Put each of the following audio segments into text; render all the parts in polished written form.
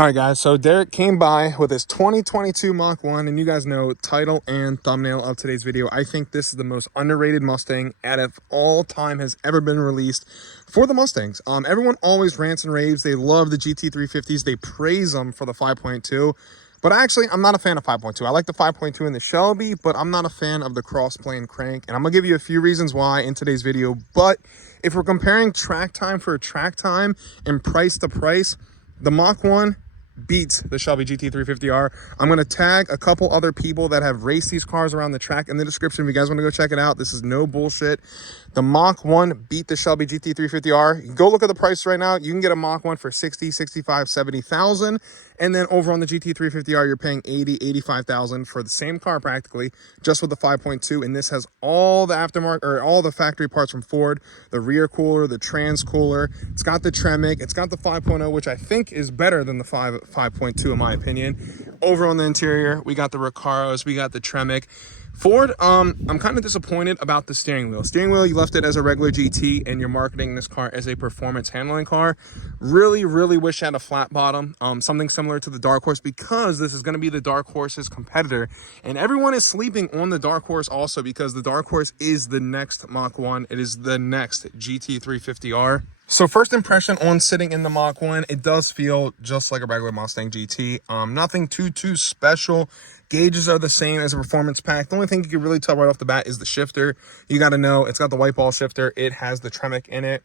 All right, guys, so Derek came by with his 2022 Mach 1, and you guys know, title and thumbnail of today's video, I think this is the most underrated Mustang out of all time has ever been released for the Mustangs. Everyone always rants and raves. They love the GT350s. They praise them for the 5.2. But actually, I'm not a fan of 5.2. I like the 5.2 in the Shelby, but I'm not a fan of the cross-plane crank. And I'm going to give you a few reasons why in today's video. But if we're comparing track time for track time and price to price, the Mach 1 beats the Shelby GT350R. I'm going to tag a couple other people that have raced these cars around the track in the description. If you guys want to go check it out, this is no bullshit. The Mach 1 beat the Shelby GT350R. You can go look at the price right now. You can get a Mach 1 for 60, 65, 70,000. And then over on the GT350R, you're paying 80, 85,000 for the same car practically, just with the 5.2. And this has all the aftermarket or all the factory parts from Ford, the rear cooler, the trans cooler. It's got the Tremec. It's got the 5.0, which I think is better than the 5.2 in my opinion. Over on the interior, we got the Recaros, we got the Tremec. Ford, I'm kind of disappointed about the steering wheel. Steering wheel, you left it as a regular GT and you're marketing this car as a performance handling car. Really wish it had a flat bottom, something similar to the Dark Horse, because this is going to be the Dark Horse's competitor. And everyone is sleeping on the Dark Horse also because the Dark Horse is the next Mach 1. It is the next GT350R. So first impression on sitting in the Mach 1, it does feel just like a regular Mustang GT. Nothing too special. Gauges are the same as a performance pack. The only thing you can really tell right off the bat is the shifter. You got to know it's got the white ball shifter. It has the Tremec in it.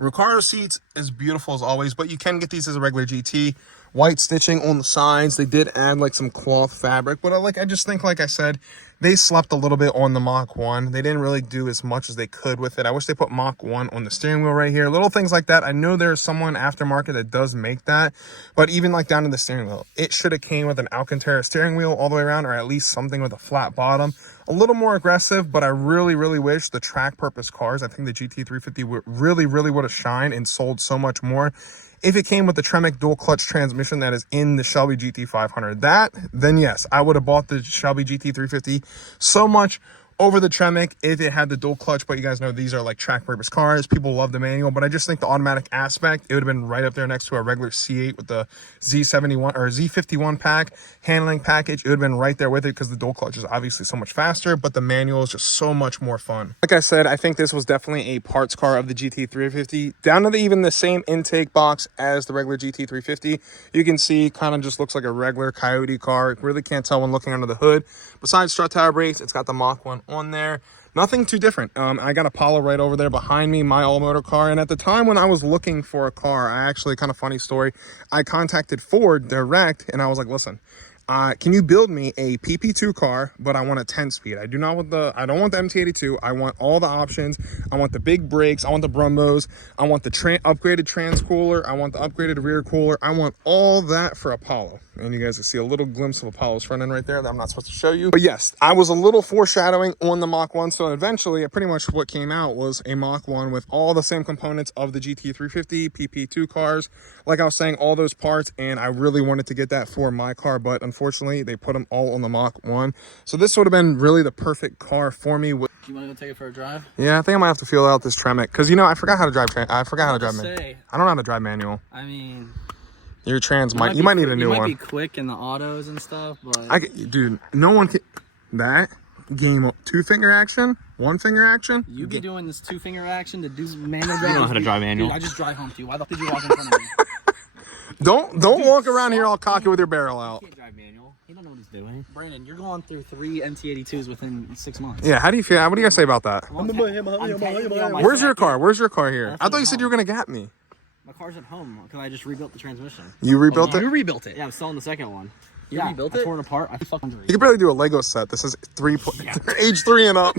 Recaro seats is beautiful as always, but you can get these as a regular GT. White stitching on the sides. They did add like some cloth fabric, but I just think, like I said, they slept a little bit on the Mach 1. They didn't really do as much as they could with it. I wish they put Mach 1 on the steering wheel right here. Little things like that. I know there's someone aftermarket that does make that, but even like down to the steering wheel, it should have came with an Alcantara steering wheel all the way around, or at least something with a flat bottom. A little more aggressive, but I really wish the track purpose cars, I think the GT350 really would have shined and sold so much more if it came with the Tremec dual clutch transmission that is in the Shelby GT500. Then yes, I would have bought the Shelby GT350 so much over the Tremec if it had the dual clutch. But you guys know these are like track purpose cars. People love the manual, but I just think the automatic aspect, it would have been right up there next to a regular C8 with the Z71 or Z51 pack handling package. It would have been right there with it because the dual clutch is obviously so much faster, but the manual is just so much more fun. Like I said, I think this was definitely a parts car of the GT350, down to even the same intake box as the regular GT350. You can see kind of just looks like a regular Coyote car. Really can't tell when looking under the hood. Besides strut tower brakes, it's got the Mach 1 on there. Nothing too different. I got Apollo right over there behind me, my all-motor car. And at the time when I was looking for a car, I actually, kind of funny story, I contacted Ford direct and I was like, listen, can you build me a PP2 car, but I want a 10-speed. I don't want the MT82. I want all the options. I want the big brakes. I want the Brumbos. I want the upgraded trans cooler. I want the upgraded rear cooler. I want all that for Apollo. And you guys can see a little glimpse of Apollo's front end right there that I'm not supposed to show you. But yes, I was a little foreshadowing on the Mach 1. So eventually, pretty much what came out was a Mach 1 with all the same components of the GT350 PP2 cars. Like I was saying, all those parts. And I really wanted to get that for my car, but unfortunately, they put them all on the Mach 1. So this would have been really the perfect car for me. Do you want to go take it for a drive? Yeah, I think I might have to feel out this Tremec. Because, you know, I forgot how to drive. I forgot how to drive manual. I don't know how to drive manual. I mean, your trans you might need a new one. You might be quick in the autos and stuff, but dude, no one can. That game, 2-finger action, 1-finger action. You be doing this 2-finger action to do manual drive. You know how to drive manual. Dude, I just drive home to you. Why the fuck did you walk in front of me? Don't walk around here all cocky with your barrel out. He can't drive manual. He don't know what he's doing. Brandon, you're going through 3 MT82s within 6 months. Yeah, how do you feel? What do you guys say about that? Where's your car? Where's your car here? I thought you said you were gonna gap me. My car's at home because I just rebuilt the transmission. You rebuilt it? You rebuilt it. Yeah, I'm selling the second one. You rebuilt it? I tore it apart. I fucking You could barely do a Lego set. This is age 3 and up.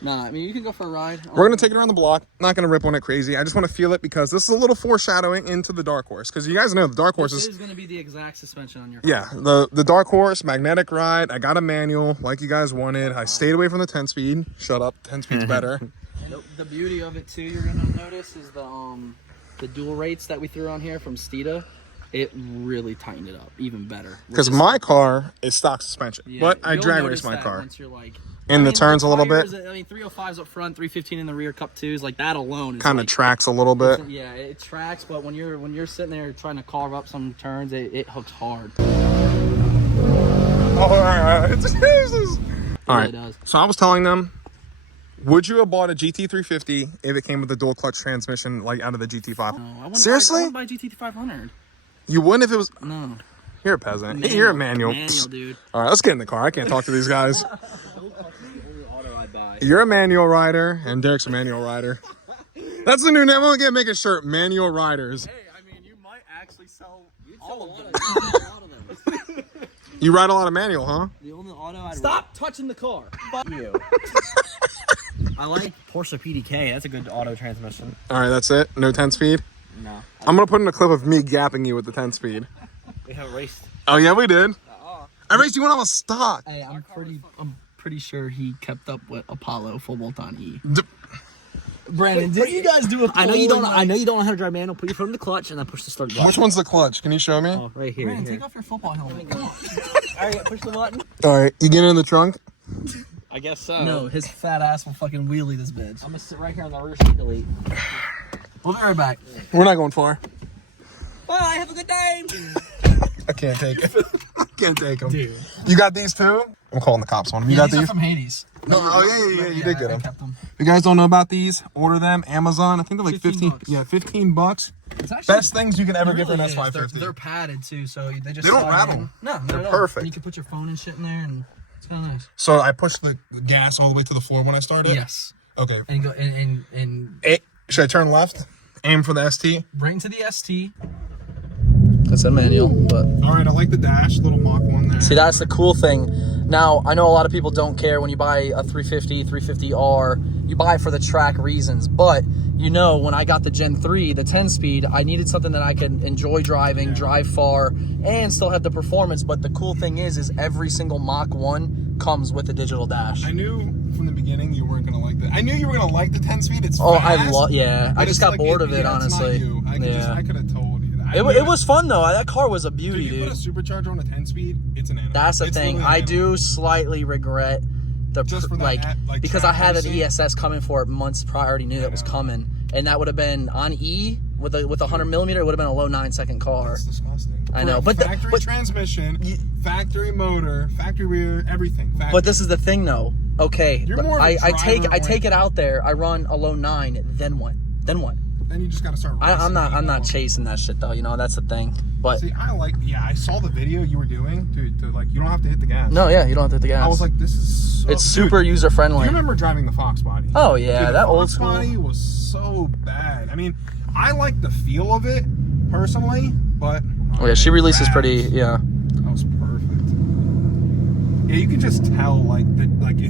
Nah, I mean, you can go for a ride. We're going to take it around the block. Not going to rip on it crazy. I just want to feel it because this is a little foreshadowing into the Dark Horse. Because you guys know the Dark Horse is going to be the exact suspension on your car. Yeah, the Dark Horse, magnetic ride. I got a manual like you guys wanted. I stayed away from the 10-speed. Shut up. 10-speed's better. The beauty of it, too, you're going to notice is the dual rates that we threw on here from Steeda. it really tightened it up even better. Because my car is stock suspension, Yeah, but I you'll drag notice race my that car. once you're like In the turns a little bit. tires, I mean, 305s up front, 315 in the rear, cup twos, like that alone is Kind of like, tracks a little bit. yeah, it tracks, but when you're sitting there trying to carve up some turns, it hooks hard. All right. All right. Does. So I was telling them, would you have bought a GT350 if it came with a dual clutch transmission, like out of the GT5? No, I wouldn't Seriously? I wouldn't buy GT500. You wouldn't if it was. No. You're a peasant. You're a manual. Manual, dude. All right, let's get in the car. I can't talk to these guys. The only auto I buy. You're a manual rider, and Derek's a manual rider. That's the new name. I'm going to make a shirt, Manual Riders. Hey, I mean, you might actually sell all of them. You ride a lot of manual, huh? The only auto I'd Stop touching the car. Fuck you. I like Porsche PDK. That's a good auto transmission. All right, that's it? No 10-speed? No. I'm going to put in a clip of me gapping you with the 10-speed. We haven't raced. Oh, yeah, we did. I raced you when I was stock. Hey, I'm pretty sure he kept up with Apollo full bolt on E. Brandon, did you guys do a I know you don't know how to drive manual. Put your foot in the clutch and then push the start button. Which one's the clutch? Can you show me? Oh, right here. Brandon, take off your football helmet. Come on. All right, push the button. All right, you get in the trunk? I guess so. No, his fat ass will fucking wheelie this bitch. I'm gonna sit right here on the rear seat, delete. We'll be right back. We're not going far. Bye, have a good day. I can't take it. I can't take them. Dude. You got these too? I'm calling the cops on them. You got these? From Hades. No, oh, yeah, you did get them. I kept them. If you guys don't know about these, order them. Amazon, I think they're like 15 bucks. Yeah, 15 bucks. It's actually, Best things you can ever get for an really is. S550. They're padded too, so they just They don't slide rattle. in. No, They're not at all. perfect. And you can put your phone and shit in there, and it's kind of nice. So I pushed the gas all the way to the floor when I started? Yes. Okay. And go and Should I turn left? Aim for the ST? bring to the ST. That's a manual, but All right, I like the dash, little Mach 1 there. see, that's the cool thing. Now, I know a lot of people don't care when you buy a 350, 350R, you buy it for the track reasons, but you know, when I got the Gen 3, the 10-speed, I needed something that I could enjoy driving, drive far, and still have the performance. But the cool thing is every single Mach 1 comes with a digital dash. I knew from the beginning you weren't going to like that. I knew you were going to like the 10-speed. It's Oh, fast, I love, yeah. I but just it's got like bored of it, yeah, honestly. It's not you. I could have told you. It was fun, though. That car was a beauty, Dude, you put a supercharger on a 10-speed, it's an animal. That's the It's thing. literally an I animal. do slightly regret the Just for that, like, because track I had an racing? ESS coming for it months prior. I already knew that was coming, and that would have been on E with a 100mm. It would have been a low 9-second car. That's disgusting. I know, For a but factory transmission, factory motor, factory rear, everything. Factory. But this is the thing, though. Okay, You're more of a I driver take it out there. I run a low 9. Then what? Then what? Then you just got to start. I'm racing. not chasing that shit though. You know, that's the thing. But See, I saw the video you were doing, dude. Like, you don't have to hit the gas. no, yeah, you don't have to hit the gas. I was like, this is so. it's super user Dude, friendly. you remember driving the Fox body? Oh yeah, Dude, that the old Fox school. body was so bad. I mean, I like the feel of it personally, but Oh yeah, she releases raps, pretty. Yeah. That was perfect. Yeah, you can just tell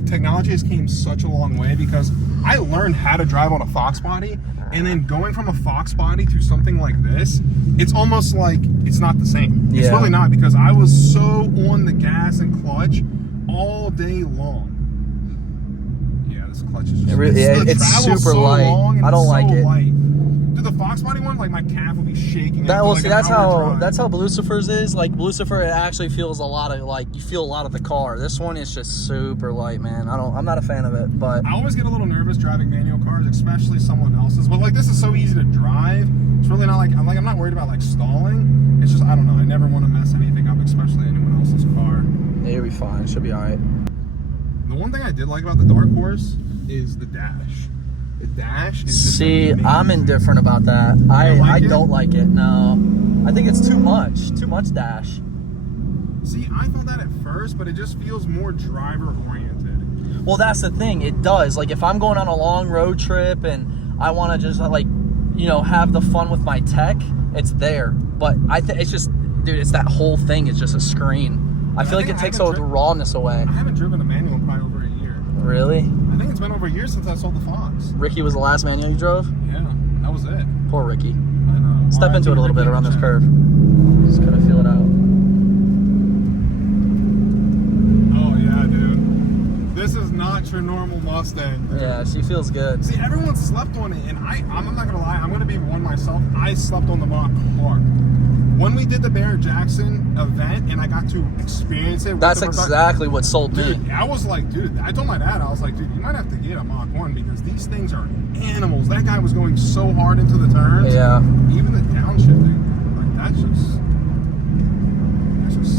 technology has came such a long way because I learned how to drive on a Fox body, and then going from a Fox body to something like this, it's almost like it's not the same. It's Yeah. really not, because I was so on the gas and clutch all day long. Yeah, this clutch is just It's travel's super so light. long and I don't it's like so it. light. Dude, the Fox body one, like, my calf will be shaking. That after, will like, see. an That's hour how drive. that's how Lucifer's is. Like Lucifer, it actually feels a lot of you feel a lot of the car. This one is just super light, man. I'm not a fan of it, but I always get a little nervous driving manual cars, especially someone else's. But like, this is so easy to drive. It's really not like I'm not worried about like stalling. It's just, I don't know. I never want to mess anything up, especially anyone else's car. it'll be fine. It should be all right. The one thing I did like about the Dark Horse is the dash. The dash is just See, amazing. I'm indifferent about that. I like it? don't like it. No, I think it's too much. Too much dash. See, I thought that at first, but it just feels more driver oriented. Well, that's the thing. It does. Like if I'm going on a long road trip and I want to just have the fun with my tech, it's there. But it's just, dude, it's that whole thing. It's just a screen. I feel like it takes all the rawness away. I haven't driven a manual in probably over a year. Really? I think it's been over a year since I sold the Fox. Ricky was the last manual you drove? Yeah, that was it. Poor Ricky. I know. Step into it a little bit around this curve. Just kind of feel it out. Oh yeah, dude. This is not your normal Mustang. Yeah, she feels good. See, everyone slept on it, and I'm not gonna lie, I'm gonna be one myself. I slept on the Mach car. when we did the Barrett-Jackson event and I got to experience it. That's exactly what sold me. Dude, I was like, dude, I told my dad, I was like, dude, you might have to get a Mach 1 because these things are animals. That guy was going so hard into the turns. Yeah. Even the downshifting, like that's just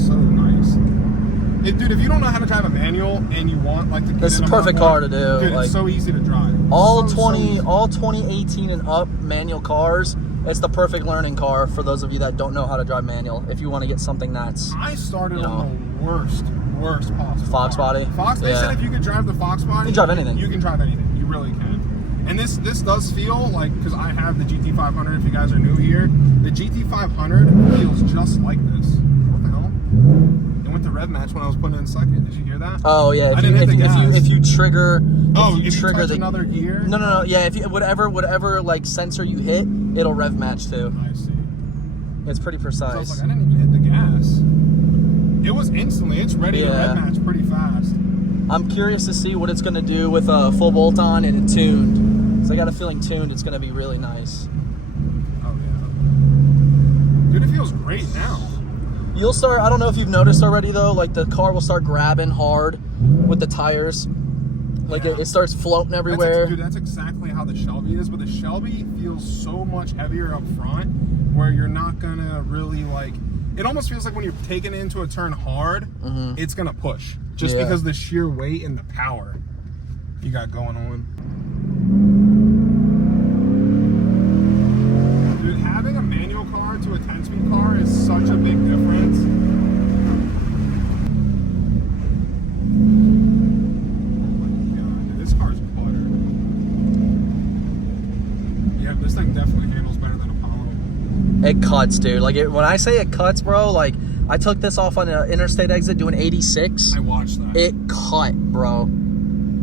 so nice. Dude, if you don't know how to drive a manual and you want like to get This is a in a perfect Mach 1, car to do. Dude, Like, it's so easy to drive. All So 2018 and up manual cars. It's the perfect learning car for those of you that don't know how to drive manual. If you want to get something that's, I started on the worst possible Fox car. body? They Yeah. said if you could drive the Fox body, You can drive anything. You can drive anything. You really can. And this does feel like, because I have the GT500. If you guys are new here, the GT500 feels just like this. What the hell? It went to rev match when I was putting it in second. Did you hear that? oh yeah, I didn't hit the gas. if you trigger, if you trigger touch the another gear. no, yeah, if you whatever like sensor you hit, it'll rev match too. I see. It's pretty So I was precise. like, I didn't even hit the gas. It was instantly. It's ready to Yeah. rev match pretty fast. I'm curious to see what it's gonna do with a full bolt on and a tuned. So I got a feeling tuned, it's gonna be really nice. Oh yeah. Dude, it feels great now. You'll start, I don't know if you've noticed already though, like the car will start grabbing hard with the tires. Like Yeah. it starts floating everywhere. That's exactly how the Shelby is, but the Shelby feels so much heavier up front where you're not gonna really like, it almost feels like when you're taking it into a turn hard, it's gonna push. Just Yeah. because of the sheer weight and the power you got going on. Dude, having a manual car to a 10-speed car is such a big difference. This car's butter. Yeah, this thing definitely handles better than Apollo. It cuts, dude. Like when I say it cuts, bro, like I took this off on an interstate exit doing 86. I watched that. It cut, bro.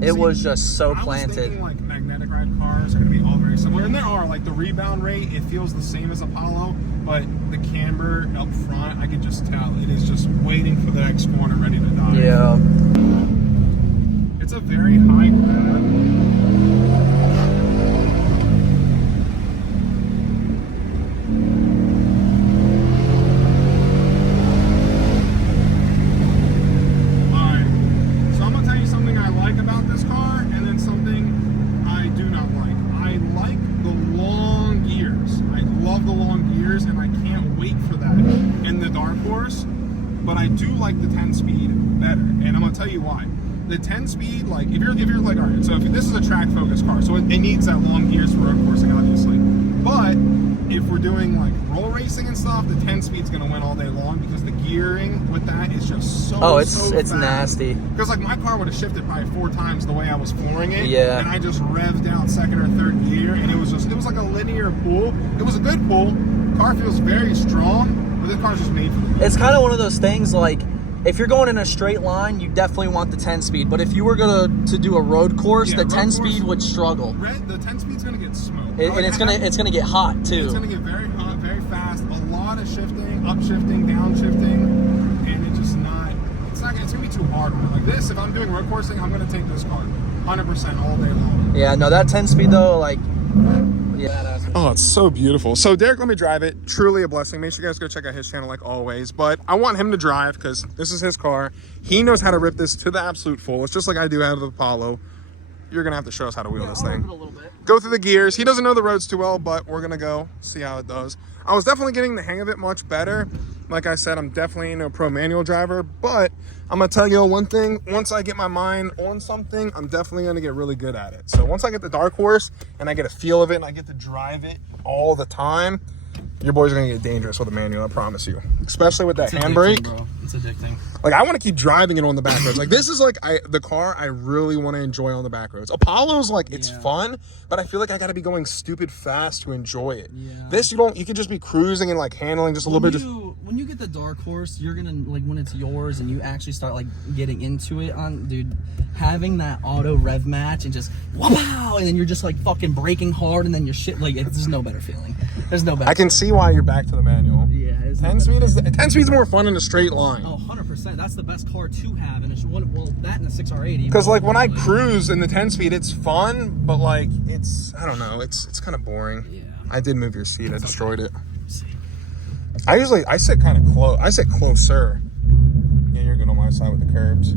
It was just so I was planted. thinking like magnetic ride cars are gonna be all very similar, and there are. Like the rebound rate, it feels the same as Apollo, but the camber up front, I could just tell it is just waiting for the next corner, ready to die. Yeah. It's a very high grab. But I do like the 10-speed better, and I'm gonna tell you why. The 10-speed, like if you're like, all right, so if this is a track focused car, so it needs that long gears for road coursing, obviously. But if we're doing like roll racing and stuff, the 10-speed's gonna win all day long because the gearing with that is just so. It's fast. nasty. Because like my car would have shifted probably 4 times the way I was flooring it. Yeah. And I just revved down second or third gear, and it was like a linear pull. It was a good pull. Car feels very strong. But this car's just made for the It's kind of one of those things like if you're going in a straight line, you definitely want the 10-speed. But if you were to do a road course, the 10-speed would struggle. The 10-speed's gonna get smoked. And it's gonna get hot too. It's gonna get very hot, very fast. A lot of shifting, upshifting, downshifting, and it's gonna be too hard. Like this, if I'm doing road coursing, I'm gonna take this car 100% all day long. Yeah, no, that 10-speed though, like, yeah. Oh, it's so beautiful. So Derek let me drive it. Truly a blessing. Make sure you guys go check out his channel like always. But I want him to drive because this is his car. He knows how to rip this to the absolute full. It's just like I do out of the Apollo. You're going to have to show us how to wheel this thing. A little bit. Go through the gears. He doesn't know the roads too well, but we're going to go see how it does. I was definitely getting the hang of it much better. Like I said, I'm definitely no pro manual driver, but I'm going to tell you one thing. Once I get my mind on something, I'm definitely going to get really good at it. So once I get the dark horse and I get a feel of it and I get to drive it all the time, your boy's going to get dangerous with a manual, I promise you. Especially with that handbrake. Bro. It's addicting. Like, I want to keep driving it on the back roads. Like, this is like the car I really want to enjoy on the back roads. Apollo's like, it's fun, but I feel like I got to be going stupid fast to enjoy it. Yeah. This, you could just be cruising and like handling just a little bit. When you get the dark horse, you're gonna like when it's yours and you actually start like getting into it dude, having that auto rev match and just wow, and then you're just like fucking braking hard and then your shit like there's no better feeling. There's no better. I can see why you're back to the manual. Yeah. 10 speed's more fun in a straight line. Oh, 100%. That's the best car to have in that and a 6R80. Because like when I cruise in the 10 speed, it's fun, but like I don't know, it's kind of boring. Yeah. I did move your seat. I destroyed it. I sit kind of close. I sit closer. Yeah, you're good on my side with the curbs.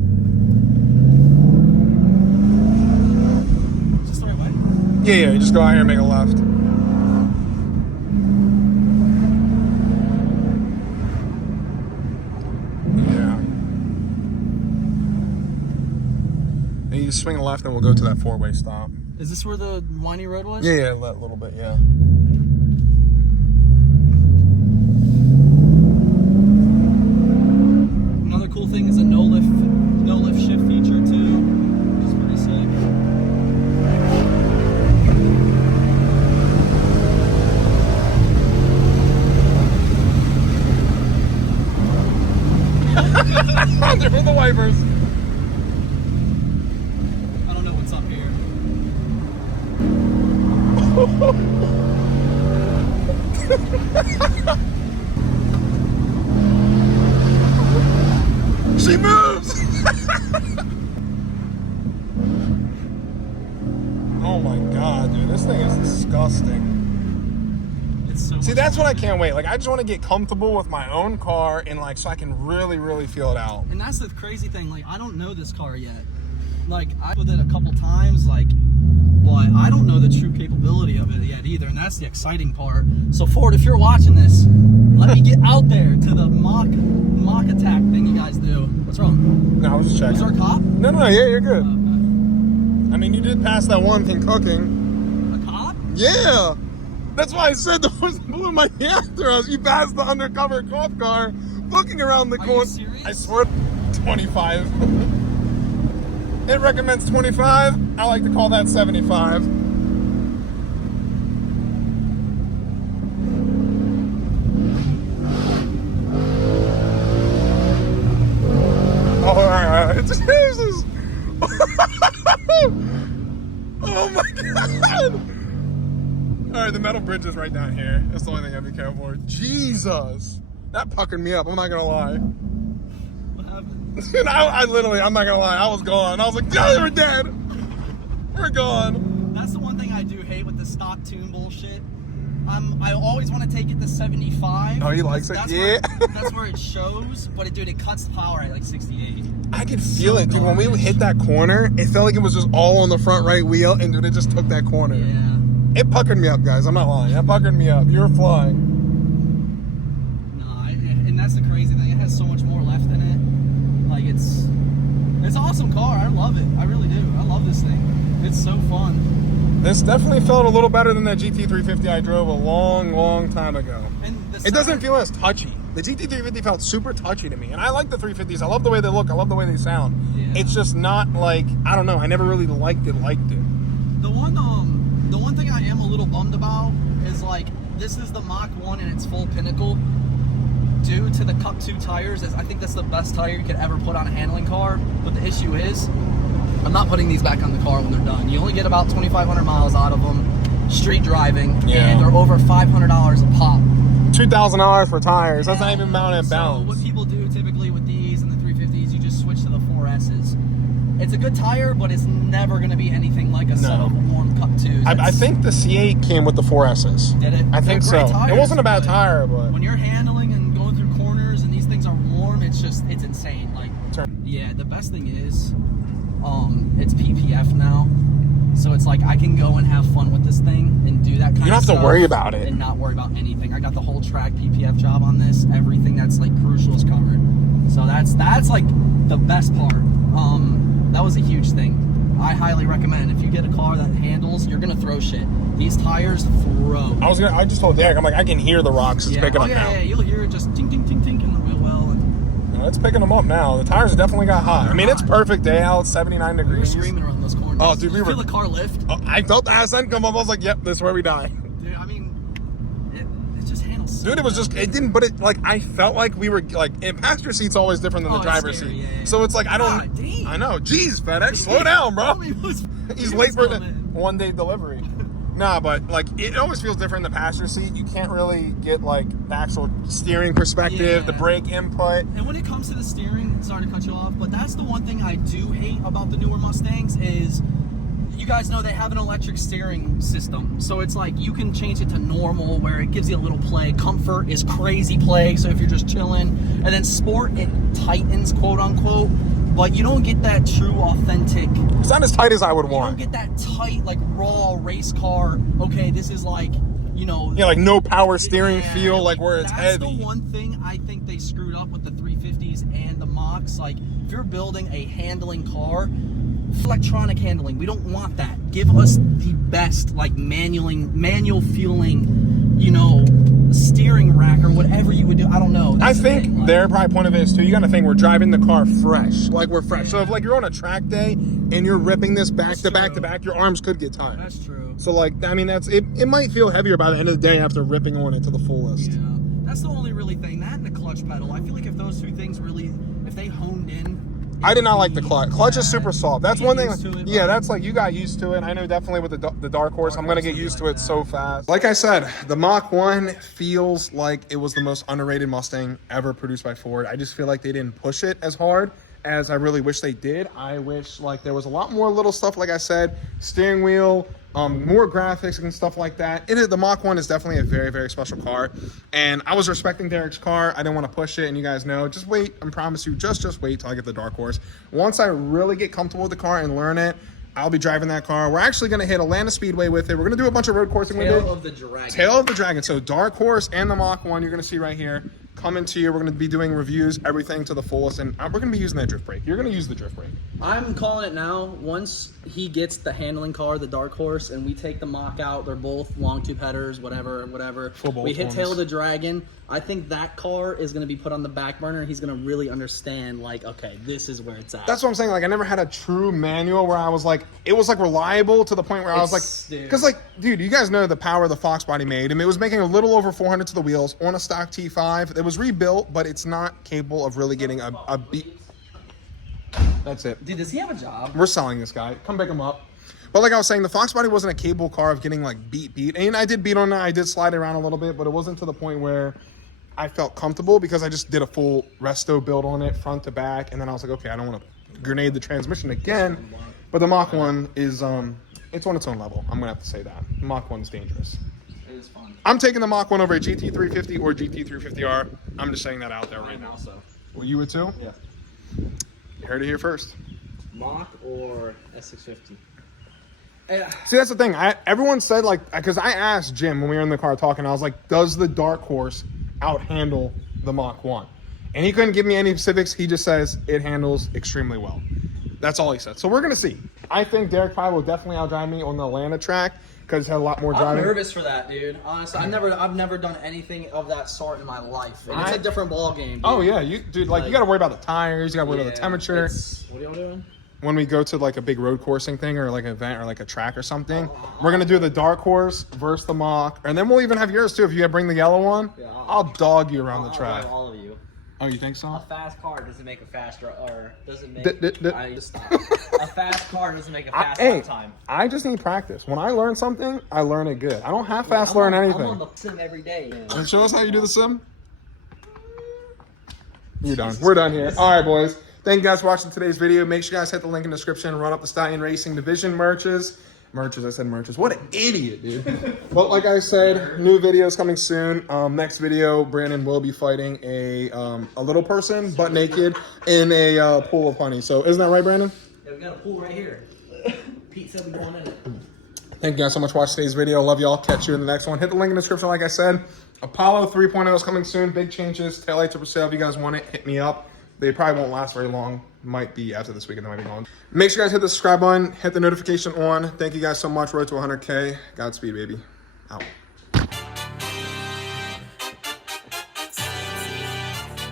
Is this the right way? Yeah, just go out here and make a left. Yeah. And you just swing left and we'll go to that 4-way stop. Is this where the windy road was? Yeah, a little bit, yeah. Another cool thing is a no lift shift feature too. It's pretty sick. There were the wipers. I don't know what's up here. She moves! Oh my god, dude, this thing is disgusting. It's so See, that's what I can't wait. Like, I just want to get comfortable with my own car and, like, so I can really, really feel it out. And that's the crazy thing. Like, I don't know this car yet. Like, I with it a couple times, like, but I don't know the true capability of it yet either. And that's the exciting part. So, Ford, if you're watching this, let me get out there to the Mach attack thing you guys do. What's wrong? No, I was just checking. Was there a cop? No, yeah, you're good. Okay. I mean, you did pass that one thing cooking. A cop? Yeah! That's why I said the person blew my hand after us. You passed the undercover cop car looking around the Are corner. you serious? I swear, 25. It recommends 25. I like to call that 75. Oh, all right. It's Jesus. Oh my god. All right, the metal bridge is right down here. That's the only thing I have to be careful for. Jesus. That puckered me up. I'm not going to lie. What happened? Dude, I literally, I'm not going to lie. I was gone. I was like, yeah, we're dead. We're gone. That's the one thing I do hate with the stock tune bullshit. I always want to take it to 75. Oh, he likes it? Yeah. That's where it shows, but it cuts the power at like 68. I could feel it, dude. When we hit that corner, it felt like it was just all on the front right wheel, and dude, it just took that corner. Yeah. It puckered me up, guys. I'm not lying. It puckered me up. You were flying. And that's the crazy thing. It has so much more left in it. Like, it's an awesome car. I love it. I really do. I love this thing. It's so fun. This definitely felt a little better than that GT350 I drove a long, long time ago. And It doesn't feel as touchy. The GT350 felt super touchy to me, and I like the 350s. I love the way they look. I love the way they sound. Yeah. It's just not like, I don't know. I never really liked it. The one thing I am a little bummed about is, like, this is the Mach 1 in its full pinnacle. Due to the Cup 2 tires, I think that's the best tire you could ever put on a handling car. But the issue is, I'm not putting these back on the car when they're done. You only get about 2,500 miles out of them street driving, and they're over $500 a pop. $2,000 for tires. That's not even mounted and So balance. what people do typically with these and the 350s, you just switch to the 4Ss. It's a good tire, but it's never going to be anything like a set of warm Cup 2s. I think the C8 came with the 4Ss. Did it? I think They're great so. tires, It wasn't a bad but tire, but when you're handling and going through corners and these things are warm, it's insane. Like, yeah, the best thing is, it's PPF now. So it's like I can go and have fun with this thing and do that kind of stuff. You don't have to worry about it. And not worry about anything. I got the whole track PPF job on this. Everything that's like crucial is covered. So that's like the best part. That was a huge thing. I highly recommend if you get a car that handles, you're gonna throw shit. These tires throw. I just told Derek, I'm like, I can hear the rocks. It's picking up now. Yeah, you'll hear it just tink, tink, tink, tink in the wheel well. And It's picking them up now. The tires definitely got hot. I mean, it's perfect day out. It's 79 we were degrees. screaming around those corners. Oh, dude, Did you feel the car lift? Oh, I felt the ass end come up. I was like, yep, this is where we die. Dude, I mean, it just handles so Dude, it was just, it didn't, but it, like, I felt like we were, like, in passenger seat's always different than the it's driver's scary, seat. yeah. So it's like, I don't, God, damn. I know. Jeez, FedEx, slow down, bro. He's late for the coming. one-day delivery. Nah, but, like, it always feels different in the passenger seat. You can't really get, like, the actual steering perspective, the brake input. And when it comes to the steering, sorry to cut you off, but that's the one thing I do hate about the newer Mustangs is you guys know, they have an electric steering system. So it's like you can change it to normal where it gives you a little play. Comfort is crazy play, so if you're just chilling. And then sport, it tightens, quote unquote. But you don't get that true, authentic. It's not as tight as I would want. You don't get that tight, like raw race car. Okay, this is like, you know. Yeah, like no power steering feel, like where it's heavy. That's the one thing I think they screwed up with the 350s and the Machs. Like, if you're building a handling car, electronic handling, we don't want that. Give us the best, like manual feeling, you know, steering rack or whatever you would do. I don't know. I think their probably point of it is too, you gotta think we're driving the car fresh. Like we're fresh. So if like you're on a track day and you're ripping this back to back to back, your arms could get tired. That's true. So like, I mean, it might feel heavier by the end of the day after ripping on it to the fullest. Yeah. That's the only really thing. That and the clutch pedal. I feel like if those two things really, if they honed in. I did not like the clutch. Clutch is super soft. That's one thing. Yeah, that's like you got used to it. I know definitely with the Dark Horse, I'm gonna get used to it so fast. Like I said, the Mach 1 feels like it was the most underrated Mustang ever produced by Ford. I just feel like they didn't push it as hard as I really wish they did. I wish like there was a lot more little stuff, like I said, steering wheel, more graphics and stuff like that. The Mach 1 is definitely a very, very special car. And I was respecting Derek's car. I didn't want to push it. And you guys know, just wait. I promise you, just wait till I get the Dark Horse. Once I really get comfortable with the car and learn it, I'll be driving that car. We're actually going to hit Atlanta Speedway with it. We're going to do a bunch of road coursing with it. Tail of the Dragon. Tail of the Dragon. So Dark Horse and the Mach 1, you're going to see right here, coming to you. We're going to be doing reviews, everything to the fullest. And we're going to be using that drift brake. You're going to use the drift brake. I'm calling it now. Once he gets the handling car, the Dark Horse, and we take the Mach out, they're both long tube headers, whatever. We hit Tail of the Dragon. I think that car is going to be put on the back burner. He's going to really understand, like, okay, this is where it's at. That's what I'm saying. Like, I never had a true manual where I was like, it was like reliable to the point where I was like, because like, dude, you guys know the power the Fox body made. I mean, it was making a little over 400 to the wheels on a stock T5. It was rebuilt, but it's not capable of really getting a beat. That's it. Dude, does he have a job? We're selling this guy. Come pick him up. But like I was saying, the Fox body wasn't a capable car of getting like beat. And I did beat on that. I did slide it around a little bit, but it wasn't to the point where I felt comfortable because I just did a full resto build on it, front to back. And then I was like, okay, I don't want to grenade the transmission again. But the Mach 1 is, it's on its own level. I'm going to have to say that. The Mach 1's dangerous. It is fun. I'm taking the Mach 1 over a GT350 or GT350R. I'm just saying that out there right now. Also. Well, you would too? Yeah. You heard it here first. Mach or S650? See, that's the thing. Everyone said, like, because I asked Jim when we were in the car talking, I was like, does the Dark Horse outhandle the Mach 1? And he couldn't give me any specifics. He just says it handles extremely well. That's all he said. So we're going to see. I think Derek Pye will definitely outdrive me on the Atlanta track because he had a lot more driving. I'm nervous for that, dude. Honestly, I've never done anything of that sort in my life. And it's a different ball game, dude. Oh, yeah. You got to worry about the tires. You got to worry about the temperature. What are y'all doing? When we go to like a big road coursing thing or like an event or like a track or something, we're gonna do the Dark Horse versus the Mach, and then we'll even have yours too. If you bring the yellow one, yeah, I'll dog you around the track. All of you. Oh, you think so? A fast car doesn't make a faster, or doesn't make. I just stop. A fast car doesn't make a fast lap time. I just need practice. When I learn something, I learn it good. I don't half fast learn anything. I'm on the sim every day. And show us how you do the sim. You're done. We're done here. All right, boys. Thank you guys for watching today's video. Make sure you guys hit the link in the description. Run up the Stallion Racing Division merches. I said merches. What an idiot, dude. But like I said, new videos coming soon. Next video, Brandon will be fighting a little person, butt naked, in a pool of honey. So isn't that right, Brandon? Yeah, we got a pool right here. Pete said we're going in it. Thank you guys so much for watching today's video. Love y'all. Catch you in the next one. Hit the link in the description, like I said. Apollo 3.0 is coming soon. Big changes. Taillights are for sale. If you guys want it, hit me up. They probably won't last very long. Might be after this weekend. They might be gone. Make sure you guys hit the subscribe button. Hit the notification on. Thank you guys so much. Road to 100K. Godspeed, baby. Out.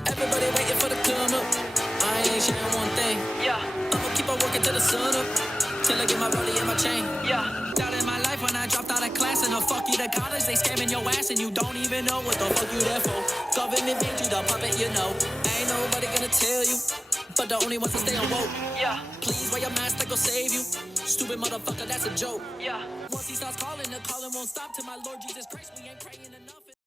Everybody waiting for the come up. I ain't sharing one thing. Yeah. I'ma keep on working till the sun up. Till I get my rollie and my chain. Yeah. Down in my life when I dropped out of class and fuck you to college, they scamming your ass and you don't even know what the fuck you there for. Government made you the puppet, you know. Ain't nobody gonna tell you, but the only ones that stay on woke. Yeah. Please wear your mask, that go save you. Stupid motherfucker, that's a joke. Yeah. Once he starts calling, the calling won't stop. To my Lord Jesus Christ, we ain't praying enough.